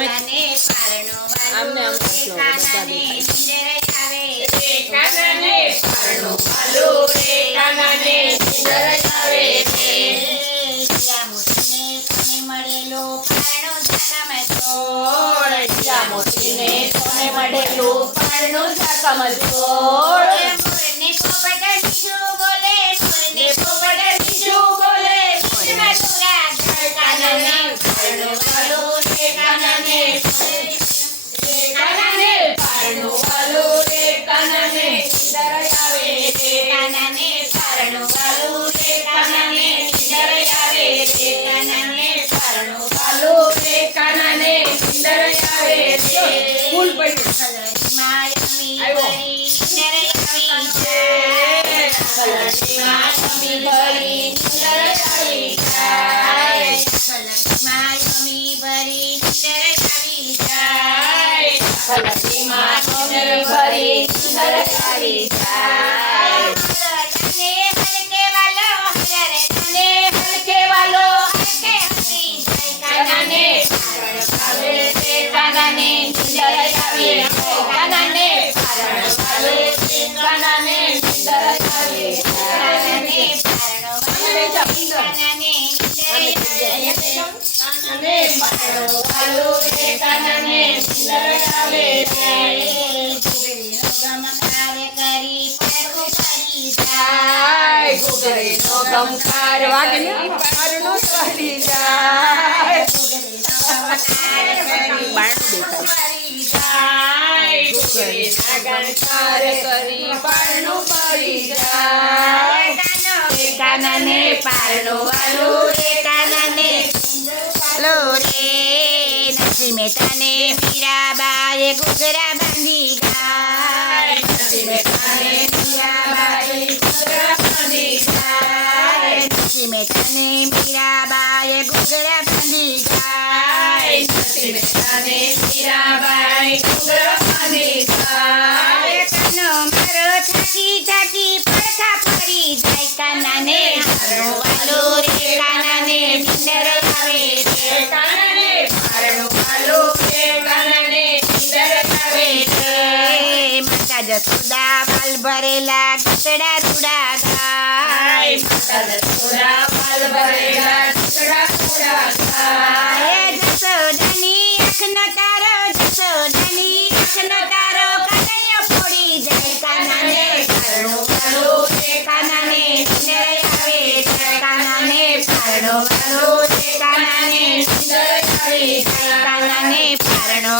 કાનાને પારણો આમને વાલો આમ રે કરજો, કાનાને બધા નીંદર આવે રે કાનાને પારણો વાલો રે કાનાને નીંદર આવે રે હીરા મોતીને કોને મળેલો પારણો ઝાકામાં ઓળ હીરા મોતીને સોને મળેલું પારણું ઝાકામાં જોડ મોરને પોપટ મીઠું બોલે મોરને પોપટ મીઠું બોલે મીઠના ડોરા ઘર કાનાને પારણો વાલો રે કાનાને કાનાને પારણો વાલો રે કાનાને નીંદર આવે રે કાનાને પારણો વાલો રે કાનાને નીંદર આવે રે કાનાને પારણો વાલો રે કાનાને નીંદર આવે રે ફૂલ પડ્યું કલરમાં રમી આવ્યો. ભરી નીંદર આવી જાય કલશમાં જમી ભરી નીંદર આવી જાય કલરમાં રમી ભરી નીંદર આવી જાય કલશમાં જમી ભરી નીંદર આવી જાય તને હલકે વાલો હરરને હલકે વાલો હલકે હસી જાય કાનાને કાનાને આવે રે કાનાને નીંદર આવે કાનાને પારણ આવે રે કાનાને નીંદર આવે કાનાને પારણો વાલો કાનાને કાનાને પારણ વાલો રે કાનાને નીંદર આવે રે જાય ઘૂઘરીનો ગમકાર વાગીને પારણો ચડી જાય ઘૂઘરીના ગણકાર કરી પારણું પડી જાય કાનાને પારણો વાલો રે કાનાને લો રે નસી મેતાને મીરાબાએ ઘૂઘરા બાંધી જાય નસીમેતાને મીરાબાઈ ઘૂઘરા બાંધી જાય નસી મેતાને મીરાબાએ ઘૂઘરા બાંધી જાય નસીમેતાને મીરાબાઈ ઘૂઘરા બાંધી જાય કાનો મારો થાકી થાકી પડખા પડી જાય કાનાને પારણો વાલો રે કાનાને નીંદર આવે રે કાનાને પારણો વાલો રે કાનાને નીંદર આવે રે માતા જસોદા વાલ ભરેલા ગસડા રૂડા ગાય માતા જસોદા વાલ ભરેલા ટુકડા ટુકડા ખાય જસોદાની આંખનો તારો જસોદાની આંખનો તારો કાનૈયો ફોડી જાય કાનાને પારણો વાલો રે કાનાને નીંદર આવે રે કાનાને પારણો વાલો રે કાનાને નીંદર આવે કાનાને પારણો